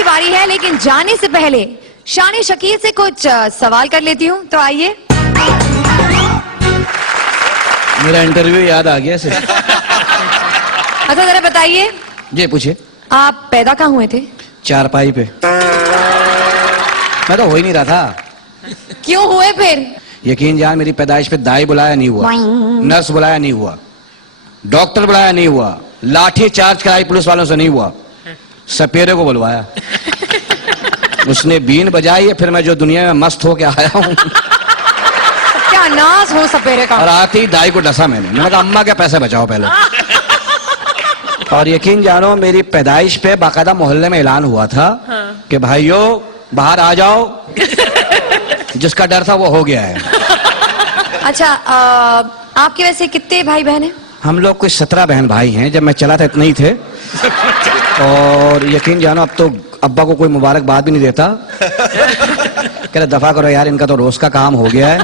आपकी बारी है, लेकिन जाने से पहले शान शकील से कुछ सवाल कर लेती हूँ, तो आइए। मेरा इंटरव्यू याद आ गया सिर्फ। अच्छा जरा बताइए। जी पूछिए। आप पैदा कहाँ हुए थे? चारपाई पे। मैं तो हो ही नहीं रहा था। क्यों हुए फिर? यकीन जान, मेरी पैदाइश पे दाई बुलाया नहीं हुआ, नर्स बुलाया नहीं हुआ, डॉक्टर बुलाया नहीं हुआ, लाठी चार्ज कराई पुलिस वालों से नहीं हुआ, सपेरे को बुलवाया। उसने बीन बजाई है, फिर मैं जो दुनिया में मस्त होके आया हूँ। क्या नाज हो सपेरे का। और आती ही दाई को डसा मैंने कहा अम्मा के पैसे बचाओ पहले। और यकीन जानो, मेरी पैदाइश पे बाकायदा मोहल्ले में ऐलान हुआ था कि भाइयों बाहर आ जाओ। जिसका डर था वो हो गया है। अच्छा आपके वैसे कितने भाई बहन हैं? हम लोग कुछ 17 बहन भाई हैं। जब मैं चला था इतने ही थे। और यकीन जानो, अब तो अब्बा को कोई मुबारकबाद भी नहीं देता। कह रहे दफा करो यार, इनका तो रोज का काम हो गया है।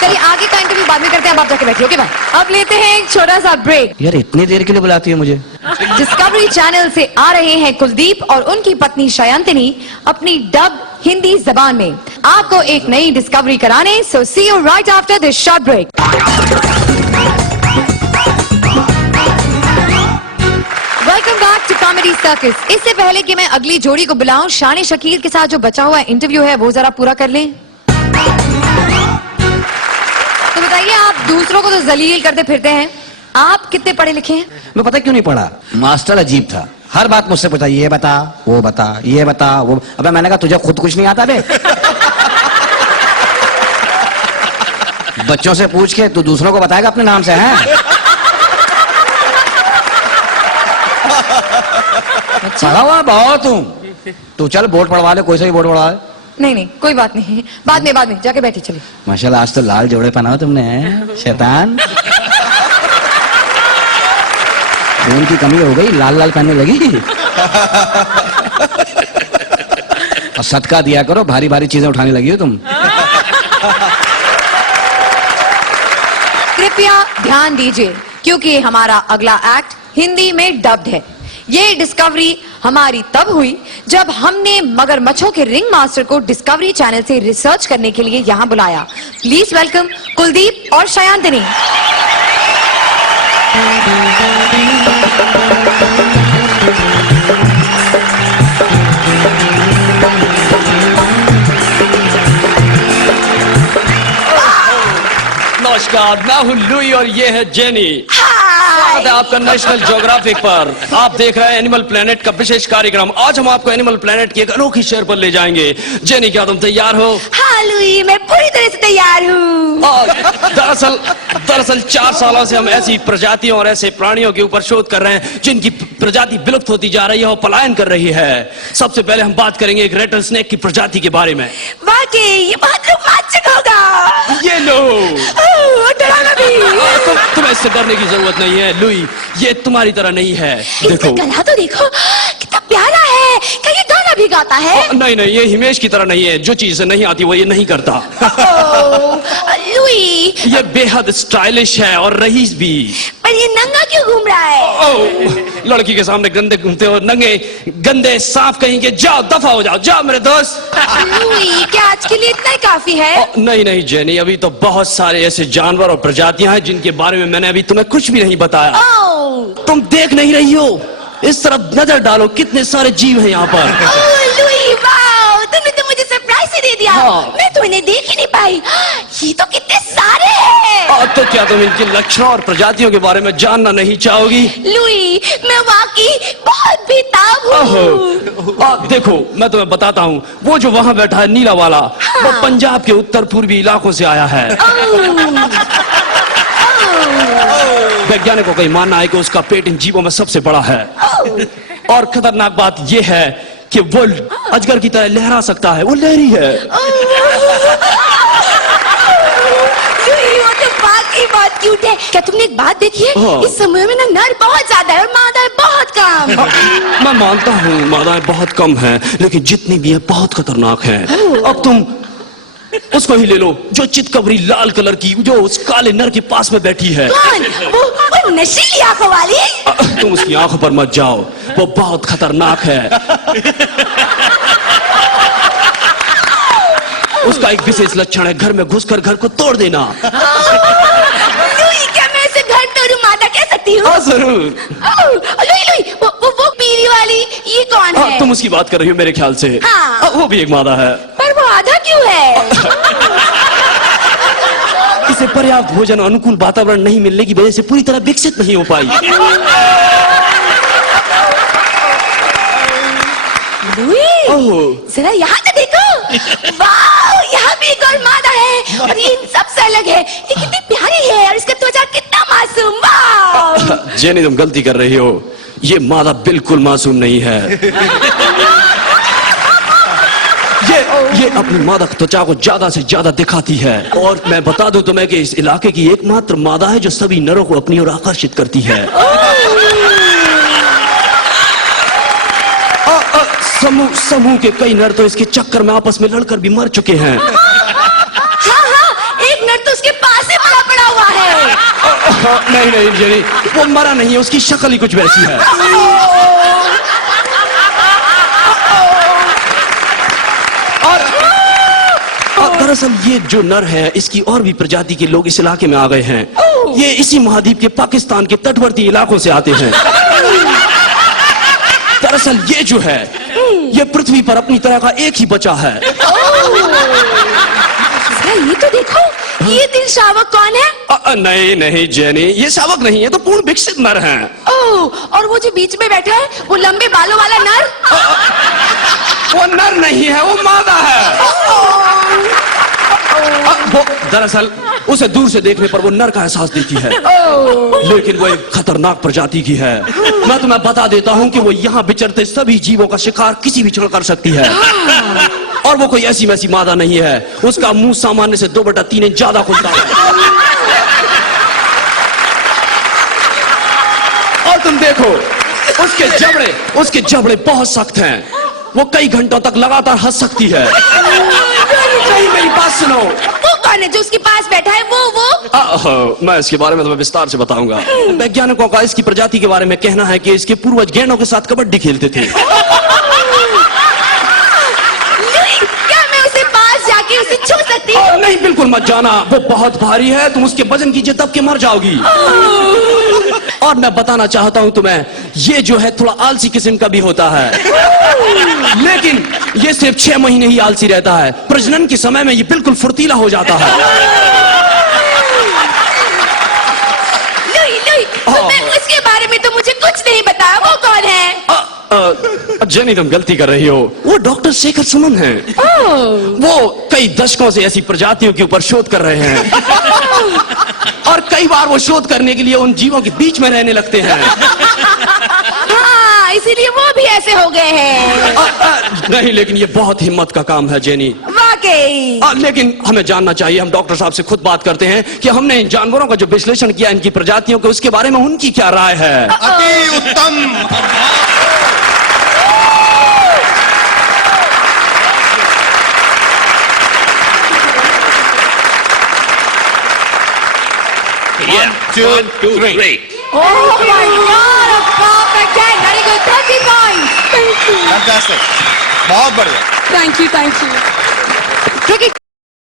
चलिए आगे का इंटरव्यू बाद में करते हैं, अब आप जाके बैठिए। Okay bye. अब लेते हैं एक छोटा सा ब्रेक। यार इतनी देर के लिए बुलाती है मुझे? डिस्कवरी चैनल से आ रहे हैं कुलदीप और उनकी पत्नी शयांतनी अपनी डब हिंदी जबान में आपको एक नई डिस्कवरी कराने। So see you right after this short break. Welcome back to comedy circus. इससे पहले कि मैं अगली जोड़ी को बुलाऊं, शान शकील के साथ जो बचा हुआ इंटरव्यू है वो जरा पूरा कर लें। तो बताइए, आप दूसरों को तो जलील करते फिरते हैं, आप कितने पढ़े लिखे हैं? मैं पता क्यों नहीं पढ़ा? मास्टर अजीब था, हर बात मुझसे पूछा, ये बता वो बता ये बता वो। अबे मैंने कहा तुझे खुद कुछ नहीं आता बे। बच्चों से पूछ के तू दूसरों को बताएगा अपने नाम से? हैं पढ़ा हुआ बहुत हूँ। तू चल बोर्ड पढ़वा ले, कोई सा भी बोर्ड पढ़वा ले। नहीं कोई बात नहीं, बाद में जाके बैठी चलिए। माशाल्लाह आज तो लाल जोड़े पहना तुमने, शैतान। खून की कमी हो गई, लाल लाल पहनने लगी। और सदका दिया करो, भारी भारी चीजें उठाने लगी हो तुम। कृपया ध्यान दीजिए, क्योंकि हमारा अगला एक्ट हिंदी में डब्ड है। ये डिस्कवरी हमारी तब हुई जब हमने मगरमच्छों के रिंग मास्टर को डिस्कवरी चैनल से रिसर्च करने के लिए यहां बुलाया। प्लीज वेलकम कुलदीप और शयांतनी। नमस्कार, मैं हूँ लुई और ये है जेनी। स्वागत है आपका नेशनल ज्योग्राफिक पर। आप देख रहे हैं एनिमल प्लेनेट का विशेष कार्यक्रम। आज हम आपको एनिमल प्लेनेट की एक अनोखी शहर पर ले जाएंगे। जेनी, क्या तुम तैयार हो? हाँ लुई, मैं पूरी तरह से तैयार हूँ। दरअसल 4 सालों से हम ऐसी प्रजातियों और ऐसे प्राणियों के ऊपर शोध कर रहे हैं जिनकी प्रजाति विलुप्त होती जा रही है और पलायन कर रही है। सबसे पहले हम बात करेंगे एक रेटल स्नेक की प्रजाति के बारे में। वाकई ये बहुत रोमांचक होगा। ये लो, डराना भी। तुम्हें इससे डरने की जरूरत नहीं है लुई, ये तुम्हारी तरह नहीं है। देखो गला तो देखो, कितना प्यारा है। क्या ये गाना भी गाता है? नहीं, ये हिमेश की तरह नहीं है। जो चीज नहीं आती वो ये नहीं करता। लुई, ये बेहद स्टाइलिश है और रईस भी। पर ये नंगा क्यों घूम रहा है? लड़की के सामने गंदे घूमते हो, नंगे गंदे सांप कहेंगे। जाओ दफा हो जाओ, जाओ मेरे दोस्त। लुई, क्या आज के लिए इतना ही काफी है? नहीं जेनी, अभी तो बहुत सारे ऐसे जानवर और प्रजातियां हैं जिनके बारे में मैंने अभी तुम्हें कुछ भी नहीं बताया। तुम देख नहीं रही हो? इस तरफ नजर डालो, कितने सारे जीव हैं यहाँ पर। लुई, वाओ, तुमने तो मुझे सरप्राइज ही दे दिया। मैं तो इन्हें देख ही नहीं पाई। ये तो कितने सारे हैं। तो क्या तुम इनके लक्षणों और प्रजातियों के बारे में जानना नहीं चाहोगी? लुई, मैं वाकई बहुत बेताब हूँ। देखो मैं तुम्हें बताता हूँ, वो जो वहाँ बैठा है नीला वाला, वो पंजाब के उत्तर पूर्वी इलाकों से आया है। वैज्ञानिकों का मानना है कि उसका पेट इन जीवों में सबसे बड़ा है। और खतरनाक बात यह है कि वो अजगर की तरह लहरा सकता है। वो लहरी है। बहुत क्यूट है। क्या तुमने एक बात देखी है? इस समय में ना नर बहुत ज्यादा है और मादा बहुत कम। मैं मानता हूँ मादाएं बहुत कम हैं, लेकिन जितनी भी है बहुत खतरनाक हैं। अब तुम उसको ही ले लो, जो चितकबरी लाल कलर की, जो उस काले नर के पास में बैठी है। कौन? वो नशीली आंखों वाली? तुम उसकी आंखों पर मत जाओ, वो बहुत खतरनाक है। उसका एक विशेष लक्षण है घर में घुसकर घर को तोड़ देना। लुई, क्या मैं इसे घर तोड़ू माता कह सकती हूँ? हाँ जरूर। लुई लुई, वो पीली वाली ये कौन है? तुम उसकी बात कर रही हो मेरे ख्याल से। हाँ। वो भी एक मादा है। पर वो आधा क्यों है? इसे पर्याप्त भोजन और अनुकूल वातावरण नहीं मिलने की वजह से पूरी तरह विकसित नहीं हो पाई। लुई, जरा यहाँ तो देखो। वाह, यहाँ भी एक और मादा है और ये इन सबसे अलग है। ये कितनी प्यारी है और इसका त्वचा कितना मासूम। वाह। जेनी, तुम गलती कर रही हो, ये मादा बिल्कुल मासूम नहीं है। ये अपनी मादा त्वचा को ज्यादा से ज्यादा दिखाती है। और मैं बता दूं तुम्हें कि इस इलाके की एकमात्र मादा है जो सभी नरों को अपनी ओर आकर्षित करती है। समूह के कई नर तो इसके चक्कर में आपस में लड़कर भी मर चुके हैं। हाँ, एक नर तो उसके पास ही पड़ा हुआ है। नहीं जेनी, वो मरा नहीं है, उसकी शक्ल ही कुछ वैसी है। और दरअसल ये जो नर है, इसकी और भी प्रजाति के लोग इस इलाके में आ गए हैं। ये इसी महाद्वीप के पाकिस्तान के तटवर्ती इलाकों से आते हैं। दरअसल ये जो है, ये पृथ्वी पर अपनी तरह का एक ही बचा है। ये तो देखो, ये दिन शावक कौन है? नहीं जेनी, ये शावक नहीं है, तो पूर्ण विकसित नर हैं। और वो जो बीच में बैठा है, वो लंबे बालों वाला नर? वो नर नहीं है, वो मादा है। वो दरअसल उसे दूर से देखने पर वो नर का एहसास देती है, लेकिन वो एक खतरनाक प्रजाति की है। मैं तुम्हें बता देता हूँ कि वो यहाँ विचरते सभी जीवों का शिकार किसी भी क्षण कर सकती है। और वो कोई ऐसी वैसी मादा नहीं है, उसका मुंह सामान्य से 2/3 इंच ज्यादा खुलता है। और तुम देखो, उसके जबड़े बहुत सख्त हैं। वो कई घंटों तक लगातार हंस सकती है। नहीं, मेरी बात सुनो। वो कौन है जो उसके पास बैठा है? वो मैं इसके बारे में तुम्हें विस्तार से बताऊंगा। वैज्ञानिकों का इसकी प्रजाति के बारे में कहना है कि इसके पूर्वज गेंडों के साथ कबड्डी खेलते थे। क्या मैं उसे पास जाके उसे छू सकती हूँ? नहीं, बिल्कुल मत जाना, वो बहुत भारी है, तुम उसके वजन कीजिए तब के मर जाओगी। और मैं बताना चाहता हूं तुम्हें, ये जो है थोड़ा आलसी किस्म का भी होता है, लेकिन ये सिर्फ 6 महीने ही आलसी रहता है। प्रजनन के समय में ये बिल्कुल फुर्तीला हो जाता है। लुई, उसके बारे में तो मुझे कुछ नहीं बताया। वो कौन है? जेनी, तुम गलती कर रही हो, वो डॉक्टर शेखर सुमन हैं। वो कई दशकों से ऐसी प्रजातियों के ऊपर शोध कर रहे हैं। और कई बार वो शोध करने के लिए उन जीवों के बीच में रहने लगते हैं। हाँ, इसीलिए वो भी ऐसे हो गए हैं। नहीं, लेकिन ये बहुत हिम्मत का काम है जेनी। वाकई। लेकिन हमें जानना चाहिए, हम डॉक्टर साहब से खुद बात करते हैं कि हमने इन जानवरों का जो विश्लेषण किया इनकी प्रजातियों के, उसके बारे में उनकी क्या राय है। अति उत्तम। One, two, three. Oh my God! A perfect 10. Very good. 30 points. Fantastic. बहुत बढ़िया। Thank you. क्योंकि